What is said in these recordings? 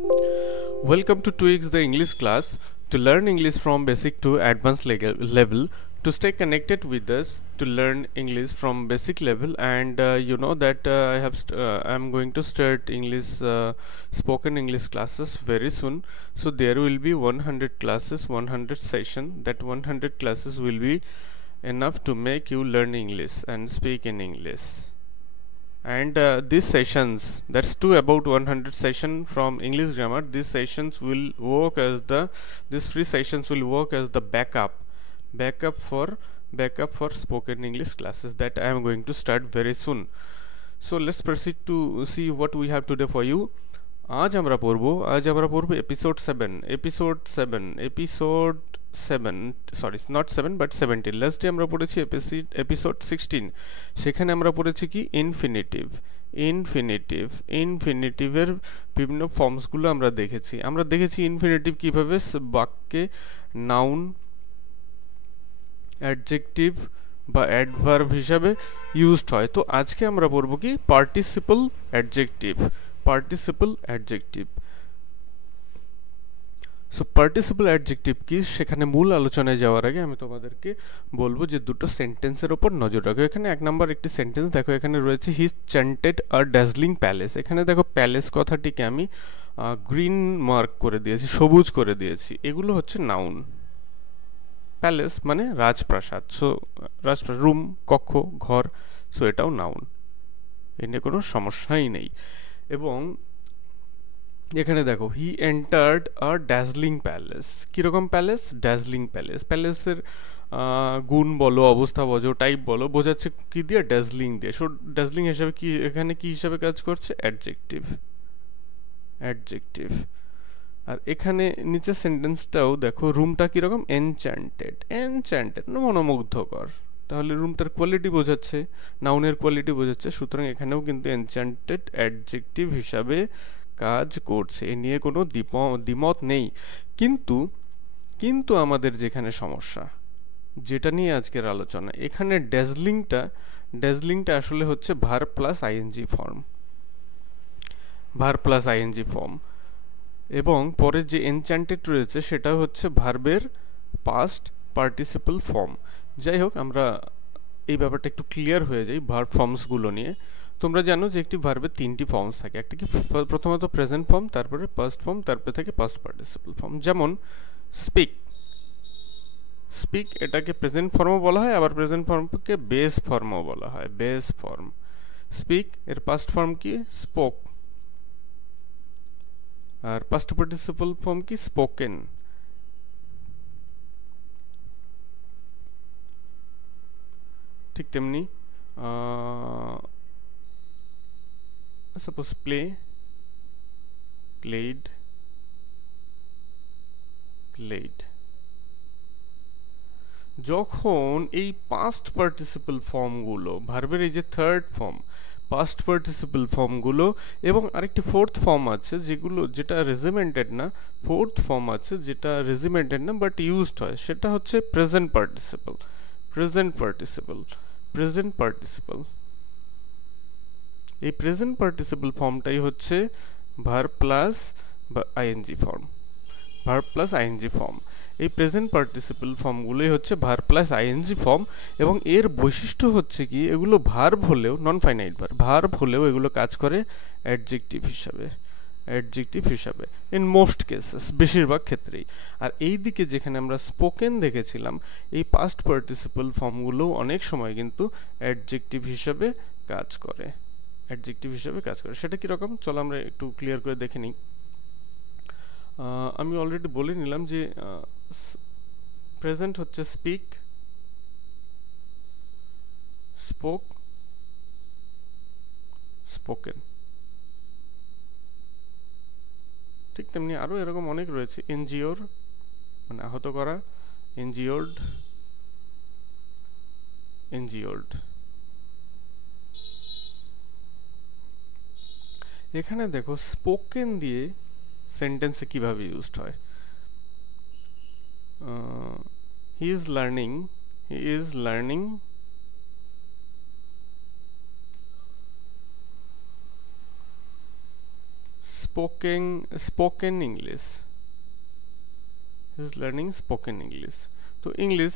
Welcome to 2x the English class. To learn English from basic to advanced level, to stay connected with us, to learn English from basic level, and you know that I'm going to start English spoken English classes very soon. So there will be 100 classes, 100 session. That 100 classes will be enough to make you learn English and speak in English. And these sessions, that's two about 100 session from English grammar. These sessions will work as the these free sessions will work as the backup for spoken English classes that I am going to start very soon. So let's proceed to see what we have today for you. आज আমরা পড়বো episode 7 sorry not 7 but 17 last day আমরা পড়েছি episode 16 সেখানে আমরা পড়েছি কি ইনফিনিটিভের বিভিন্ন ফর্মসগুলো আমরা দেখেছি ইনফিনিটিভ কিভাবে বাক্যে নাউন অ্যাডজেক্টিভ বা অ্যাডভার্ব হিসাবে ইউজড হয়। তো আজকে আমরা পড়ব কি participle adjective. So participle adjective কি সেখানে মূল আলোচনায় যাওয়ার আগে আমি তোমাদেরকে বলবো যে দুটো সেন্টেন্সের ওপর নজর রাখো। এখানে এক নম্বর একটি সেন্টেন্স দেখো, এখানে রয়েছে হি চান্টেড আ ড্যাজলিং প্যালেস। এখানে দেখো প্যালেস কথাটিকে আমি গ্রিন মার্ক করে দিয়েছি, সবুজ করে দিয়েছি। এগুলো হচ্ছে নাউন। প্যালেস মানে রাজপ্রাসাদ, সো রাজপ্রাসাদ রুম, কক্ষ, ঘর, সো এটাও নাউন, এ নিয়ে কোনো সমস্যাই নেই। এবং এখানে দেখো he entered a dazzling palace. কীরকম প্যালেস? Dazzling palace. প্যালেসের গুণ বলো, অবস্থা বলো, টাইপ বলো, বোঝাচ্ছে কি দিয়ে? ড্যাজলিং দিয়ে। সো ড্যাজলিং হিসাবে কি এখানে কি হিসাবে কাজ করছে? অ্যাডজেক্টিভ। আর এখানে নিচের সেন্টেন্সটাও দেখো, রুমটা কীরকম? এনচ্যান্টেড মনোমুগ্ধকর। তাহলে রুমটার কোয়ালিটি বোঝাচ্ছে, নাউনের কোয়ালিটি বোঝাচ্ছে। সুতরাং এখানেও কিন্তু এনচ্যান্টেড অ্যাডজেক্টিভ হিসাবে কাজ করছে, এ নিয়ে কোনো দ্বিমত নেই। কিন্তু আমাদের যেখানে সমস্যা, যেটা নিয়ে আজকের আলোচনা, এখানে ড্যাজলিংটা আসলে হচ্ছে ভার্ব প্লাস আইএনজি ফর্ম। এবং পরে যে এনচ্যান্টেড রয়েছে সেটা হচ্ছে ভার্বের পাস্ট পার্টিসিপল ফর্ম। যাই হোক, আমরা এই ব্যাপারটা একটু ক্লিয়ার হয়ে যাই ভার্ব ফর্মসগুলো নিয়ে। তোমরা জানো যে একটি ভার্বের তিনটি ফর্মস থাকে। একটা কি প্রথমত প্রেজেন্ট ফর্ম, তারপরে পাস্ট ফর্ম, তারপরে থাকে পাস্ট পার্টিসিপল ফর্ম। যেমন স্পিক এটাকে প্রেজেন্ট ফর্মও বলা হয়, আবার প্রেজেন্ট ফর্মকে বেস ফর্মও বলা হয়, বেস ফর্ম। স্পিক এর পাস্ট ফর্ম কি? স্পোক। আর পাস্ট পার্টিসিপল ফর্ম কি? স্পোকেন। ঠিক তেমনি সাপোজ প্লেড। যখন এই পাস্ট পার্টিসিপল ফর্মগুলো, ভার্বের এই যে থার্ড ফর্ম, পাস্ট পার্টিসিপল ফর্মগুলো, এবং আরেকটি ফোর্থ ফর্ম আছে যেটা রেজিমেন্টেড না, ফোর্থ ফর্ম আছে যেটা রেজিমেন্টেড না বাট ইউজড হয়, সেটা হচ্ছে প্রেজেন্ট পার্টিসিপল। এই প্রেজেন্ট পার্টিসিপল ফর্মটাই হচ্ছে ভার্ব প্লাস আইএনজি ফর্ম। এই প্রেজেন্ট পার্টিসিপল ফর্মগুলোই হচ্ছে ভার্ব প্লাস আইএনজি ফর্ম। এবং এর বৈশিষ্ট্য হচ্ছে কি, এগুলো ভার্ব হলেও, নন ফাইনাইট ভার্ব হলেও এগুলো কাজ করে অ্যাডজেক্টিভ হিসাবে ইন মোস্ট কেসেস, বেশিরভাগ ক্ষেত্রেই। আর এই দিকে যেখানে আমরা স্পোকেন দেখেছিলাম, এই পাস্ট পার্টিসিপল ফর্মগুলো অনেক সময় কিন্তু অ্যাডজেক্টিভ হিসাবে কাজ করে। সেটা কীরকম? চলো আমরা একটু ক্লিয়ার করে দেখে নিই। আমি অলরেডি বলে নিলাম যে প্রেজেন্ট হচ্ছে স্পিক, স্পোক, স্পোকেন। ঠিক তেমনি আরও এরকম অনেক রয়েছে। এনজিওর মানে আহত করা, এনজিওর্ড। এখানে দেখো স্পোকেন দিয়ে সেন্টেন্সে কিভাবে ইউজড হয়। He is learning spoken English, is learning spoken English. তো ইংলিশ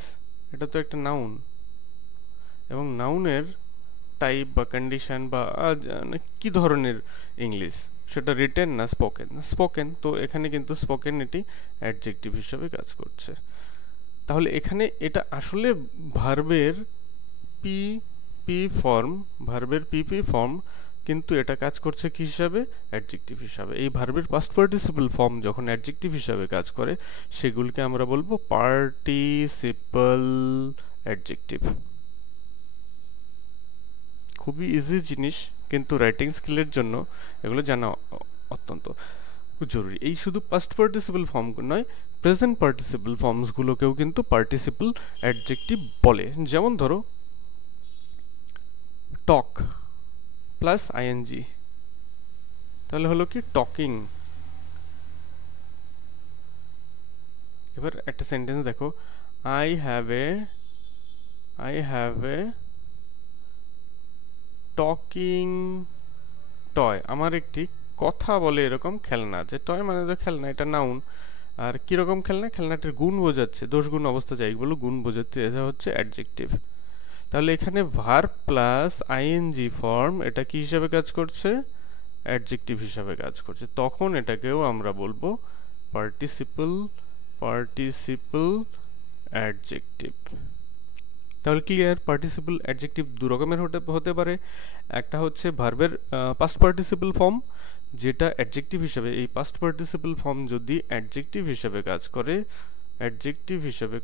এটা তো একটা নাউন, এবং নাউনের টাইপ বা কন্ডিশন বা কি ধরনের ইংলিশ, সেটা রিটেন না স্পোকেন? স্পোকেন, তো এখানে কিন্তু স্পোকেন এটি অ্যাডজেক্টিভ হিসেবে কাজ করছে। তাহলে এখানে এটা আসলে ভার্বের পি পি ফর্ম, ভার্বের পিপি ফর্ম, কিন্তু এটা কাজ করছে কি হিসাবে? অ্যাডজেক্টিভ হিসাবে। এই ভার্বের পাস্ট পার্টিসিপল ফর্ম যখন অ্যাডজেক্টিভ হিসাবে কাজ করে সেগুলিকে আমরা বলবো পার্টিসিপল অ্যাডজেক্টিভ। খুবই ইজি জিনিস, কিন্তু রাইটিং স্কিলের জন্য এগুলো জানা অত্যন্ত জরুরি। এই শুধু পাস্ট পার্টিসিপল ফর্ম নয়, প্রেজেন্ট পার্টিসিপল ফর্মসগুলোকেও কিন্তু পার্টিসিপল অ্যাডজেক্টিভ বলে। যেমন ধরো টক প্লাস আইএনজি, তাহলে হলো কি টকিং। এবার একটা সেন্টেন্স দেখো, I have a talking toy, আমার একটি কথা বলে এরকম খেলনা আছে। টয় মানে তো খেলনা, এটা নাউন। আর কিরকম খেলনা? খেলনাটির গুণ বোঝাচ্ছে, দোষ গুণ অবস্থা যাই বলো, গুণ বোঝাচ্ছে, এটা হচ্ছে অ্যাডজেক্টিভ। তাহলে এখানে ভার্ব প্লাস আইএনজি ফর্ম এটা কি হিসাবে কাজ করছে? অ্যাডজেক্টিভ হিসাবে কাজ করছে। তখন এটাকেও আমরা বলবো পার্টিসিপল অ্যাডজেক্টিভ। তাহলে ক্লিয়ার? পার্টিসিপল অ্যাডজেক্টিভ দু রকমের হতে পারে। একটা হচ্ছে ভার্বের পাস্ট পার্টিসিপল ফর্ম, যেটা অ্যাডজেক্টিভ হিসাবে, এই পাস্ট পার্টিসিপল ফর্ম যদি অ্যাডজেক্টিভ হিসাবে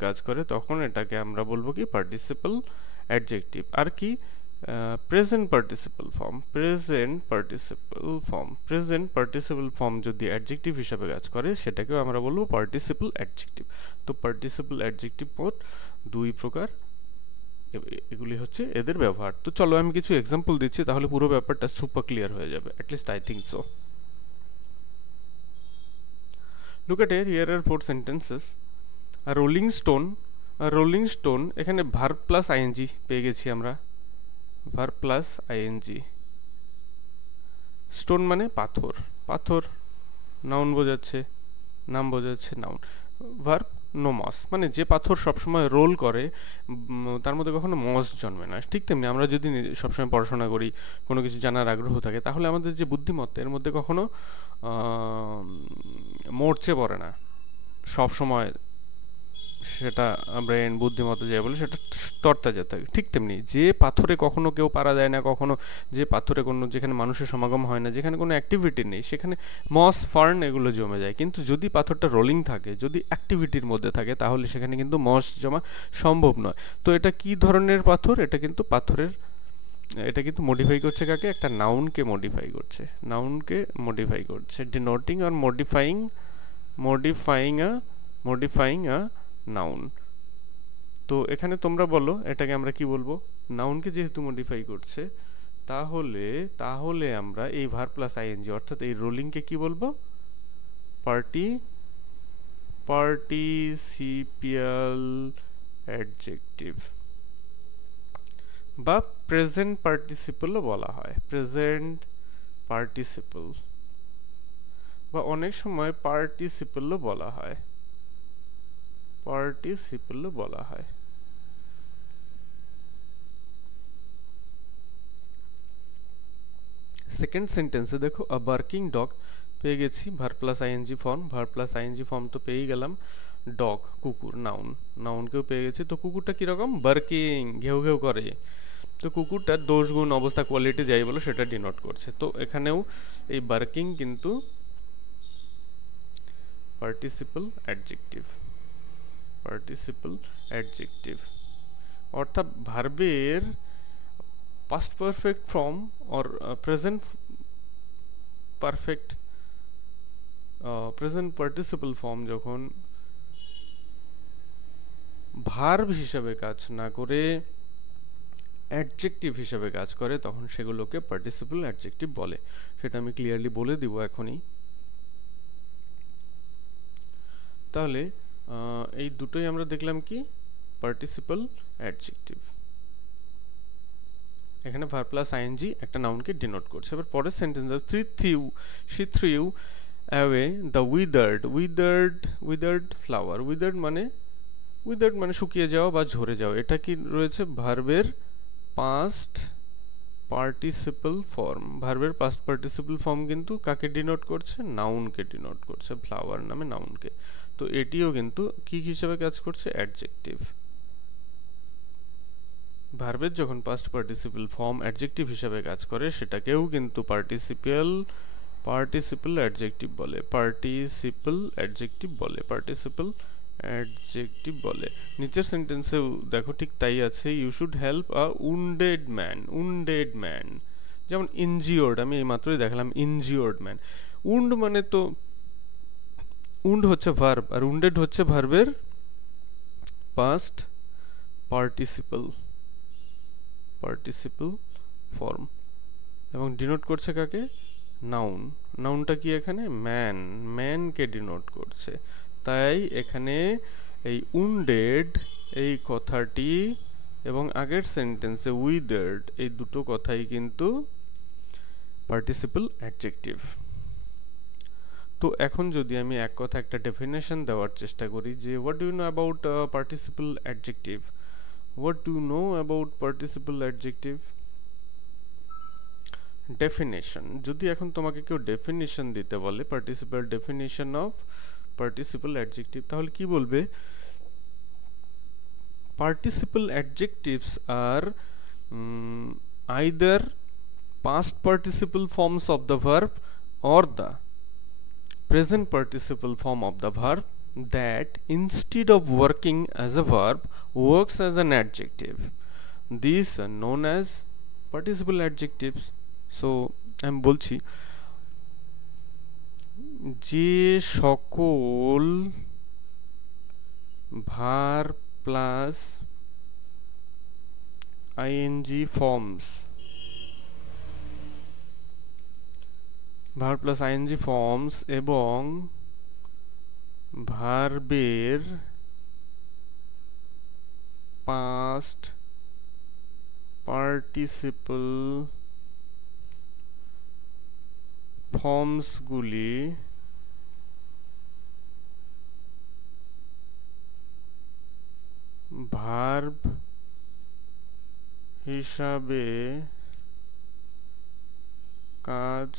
কাজ করে তখন এটাকে আমরা বলবো কি? Participle adjective. আর কি? প্রেজেন্ট পার্টিসিপল ফর্ম যদি অ্যাডজেক্টিভ হিসাবে কাজ করে সেটাকেও আমরা বলবো পার্টিসিপল অ্যাডজেক্টিভ। তো পার্টিসিপল অ্যাডজেক্টিভ মোট দুই প্রকার, এগুলি হচ্ছে এদের ব্যবহার। তো চলো আমি কিছু এক্সাম্পল দিচ্ছি, তাহলে পুরো ব্যাপারটা সুপার ক্লিয়ার হয়ে যাবে, at least I think so. Look at here are four sentences. A rolling stone, এখানে ভার্ব প্লাস আইএনজি পেয়ে গেছি আমরা, ভার্ব প্লাস আইএনজি। স্টোন মানে পাথর, পাথর নাউন বোঝাচ্ছে, নাম বোঝাচ্ছে নাউন। ভার্ব নোমস, মানে যে পাথর সবসময় রোল করে তার মধ্যে কখনো মস জন্মে না। ঠিক তেমনি আমরা যদি সবসময় পড়াশোনা করি, কোনো কিছু জানার আগ্রহ থাকে, তাহলে আমাদের যে বুদ্ধিমত্তা এর মধ্যে কখনো মরচে পড়ে না সব সময়, সেটা ব্রেন বুদ্ধিমত্তা যে বলে সেটা তরতাজা থাকে। ঠিক তেমনি যে পাথরে কখনো কেউ পারা যায় না, কখনো যে পাথরে কোনো, যেখানে মানুষের সমাগম হয় না, যেখানে কোনো অ্যাক্টিভিটি নেই, সেখানে মস ফার্ন এগুলো জমে যায়। কিন্তু যদি পাথরটা রোলিং থাকে, যদি অ্যাক্টিভিটির মধ্যে থাকে, তাহলে সেখানে কিন্তু মস জমা সম্ভব নয়। তো এটা কি ধরনের পাথর? এটা কিন্তু পাথরের, এটা কিন্তু মডিফাই করছে কাকে? একটা নাউনকে মডিফাই করছে, ডিনোটিং আর মডিফাইং আ নাউন। তো এখানে তোমরা বলো এটাকে আমরা কি বলবো? নাউনকে যেহেতু মডিফাই করছে, তাহলে আমরা এই ভার্ব প্লাস আইএনজি অর্থাৎ এই রোলিংকে কি বলবো? পার্টিসিপিয়াল অ্যাডজেক্টিভ বা প্রেজেন্ট পার্টিসিপলও বলা হয়, প্রেজেন্ট পার্টিসিপল, বা অনেক সময় পার্টিসিপলও বলা হয়। সেকেন্ড সেন্টেন্সে দেখো, আ বার্কিং ডগ পেয়ে গেছি ভার্ব প্লাস আইএনজি ফর্ম, তো পেয়েই গেলাম। ডগ কুকুর, নাউনকেও পেয়ে গেছি। তো কুকুরটা কিরকম? বার্কিং, ঘেউ ঘেউ করে। তো কুকুরটার দোষ গুণ অবস্থা কোয়ালিটি যাই বলো সেটা ডিনোট করছে। তো এখানেও এই বার্কিং কিন্তু পার্টিসিপল অ্যাডজেক্টিভ, অর্থাৎ ভার্বের past perfect form or present participle form যখন ভার্ব হিসাবে কাজ না করে অ্যাডজেক্টিভ হিসাবে কাজ করে, তখন সেগুলোকে পার্টিসিপল অ্যাডজেক্টিভ বলে। সেটা আমি ক্লিয়ারলি বলে দিব এখনই। তাহলে এই দুটোই আমরা দেখলাম কি? Participle adjective. এখানে ভার্ব প্লাস আইএনজি একটা নাউনকে ডিনোট করছে। এবার পরের sentence, she threw away the উইদার্ড flower. উইদার্ড মানে শুকিয়ে যাওয়া বা ঝরে যাওয়া। এটা কি রয়েছে ভার্বের পাস্ট পার্টিসিপল ফর্ম। ভার্বের পাস্ট পার্টিসিপল ফর্ম কিন্তু কাকে ডিনোট করছে? নাউনকে ডিনোট করছে, ফ্লাওয়ার নামে নাউনকে। তো এটিও কিন্তু কি হিসেবে কাজ করছে? অ্যাডজেক্টিভ। ভার্বের যখন পাস্ট পার্টিসিপল ফর্ম অ্যাডজেক্টিভ হিসেবে কাজ করে সেটাকেও কিন্তু পার্টিসিপল অ্যাডজেক্টিভ বলে। নিচের সেন্টেন্সেও দেখো ঠিক তাই আছে। You should help a wounded man. যেমন ইনজিওর্ড, আমি এই মাত্রই দেখালাম ইনজিওর্ড ম্যান। উন্ড মানে তো উন্ড হচ্ছে ভার্ব, আর উন্ডেড হচ্ছে ভার্বের পাস্ট পার্টিসিপল ফর্ম, এবং ডিনোট করছে কাকে? নাউনটা কি এখানে? ম্যানকে ডিনোট করছে। তাই এখানে এই উন্ডেড এই কথাটি এবং আগের সেন্টেন্সে উইদার্ড এই দুটো কথাই কিন্তু পার্টিসিপল অ্যাডজেক্টিভ। তো এখন যদি আমি এক কথা একটা ডেফিনেশন দেওয়ার চেষ্টা করি যে what do you know about participle adjective, definition. যদি এখন তোমাকে কেউ ডেফিনেশন দিতে বলে ডেফিনেশন অফ পার্টিসিপল অ্যাডজেক্টিভ, তাহলে কি বলবে? Participle adjectives R either past participle forms of the verb or the present participle form of the verb that instead of working as a verb works as an adjective. These are known as participle adjectives. So আমি বলছি যে সকল verb plus ing forms এবং ভার্বের past participle ফর্মসগুলি verb হিসাবে কাজ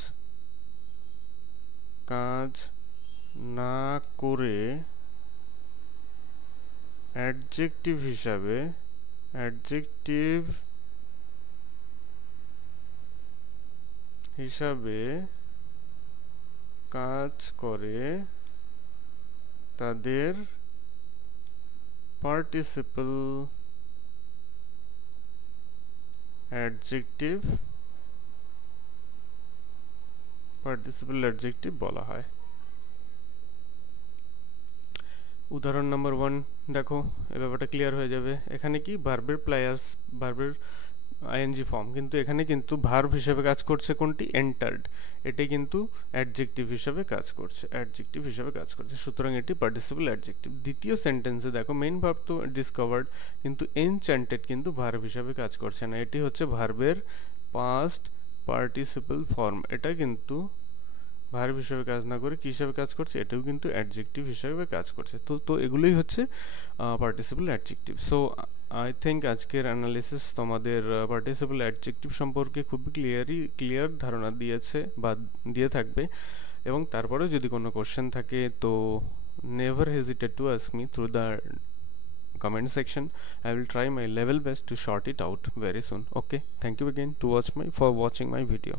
না করে অ্যাডজেক্টিভ হিসাবে কাজ করে তাদের পার্টিসিপল অ্যাডজেক্টিভ বলা হয়। উদাহরণ নাম্বার 1 দেখো, এই ব্যাপারটা ক্লিয়ার হয়ে যাবে। এখানে কি ভার্বের আইএনজি ফর্ম, কিন্তু এখানে কিন্তু ভার্ব হিসেবে কাজ করছে কোনটি? এন্টার্ড। এটি কিন্তু অ্যাডজেক্টিভ হিসেবে কাজ করছে, সুতরাং এটি পার্টিসিপল অ্যাডজেক্টিভ। দ্বিতীয় সেন্টেন্সে দেখো, মেইন ভার্ব তো ডিসকভার্ড, কিন্তু এনচ্যান্টেড কিন্তু ভার্ব হিসেবে কাজ করছে না। এটি হচ্ছে ভার্বের পাস্ট পার্টিসিপল ফর্ম। এটা কিন্তু ভার্ব হিসেবে কাজ না করে কি হিসেবে কাজ করছে? এটাও কিন্তু অ্যাডজেক্টিভ হিসেবে কাজ করছে। তো এগুলোই হচ্ছে participle adjective. So I think আজকের অ্যানালিসিস তোমাদের পার্টিসিপল অ্যাডজেক্টিভ সম্পর্কে খুবই ক্লিয়ার ধারণা দিয়েছে বা দিয়ে থাকবে। এবং তারপরেও যদি কোনো কোশ্চেন থাকে তো never hesitate to ask me through the comment section. I will try my level best to sort it out very soon. Okay, thank you again for watching my video.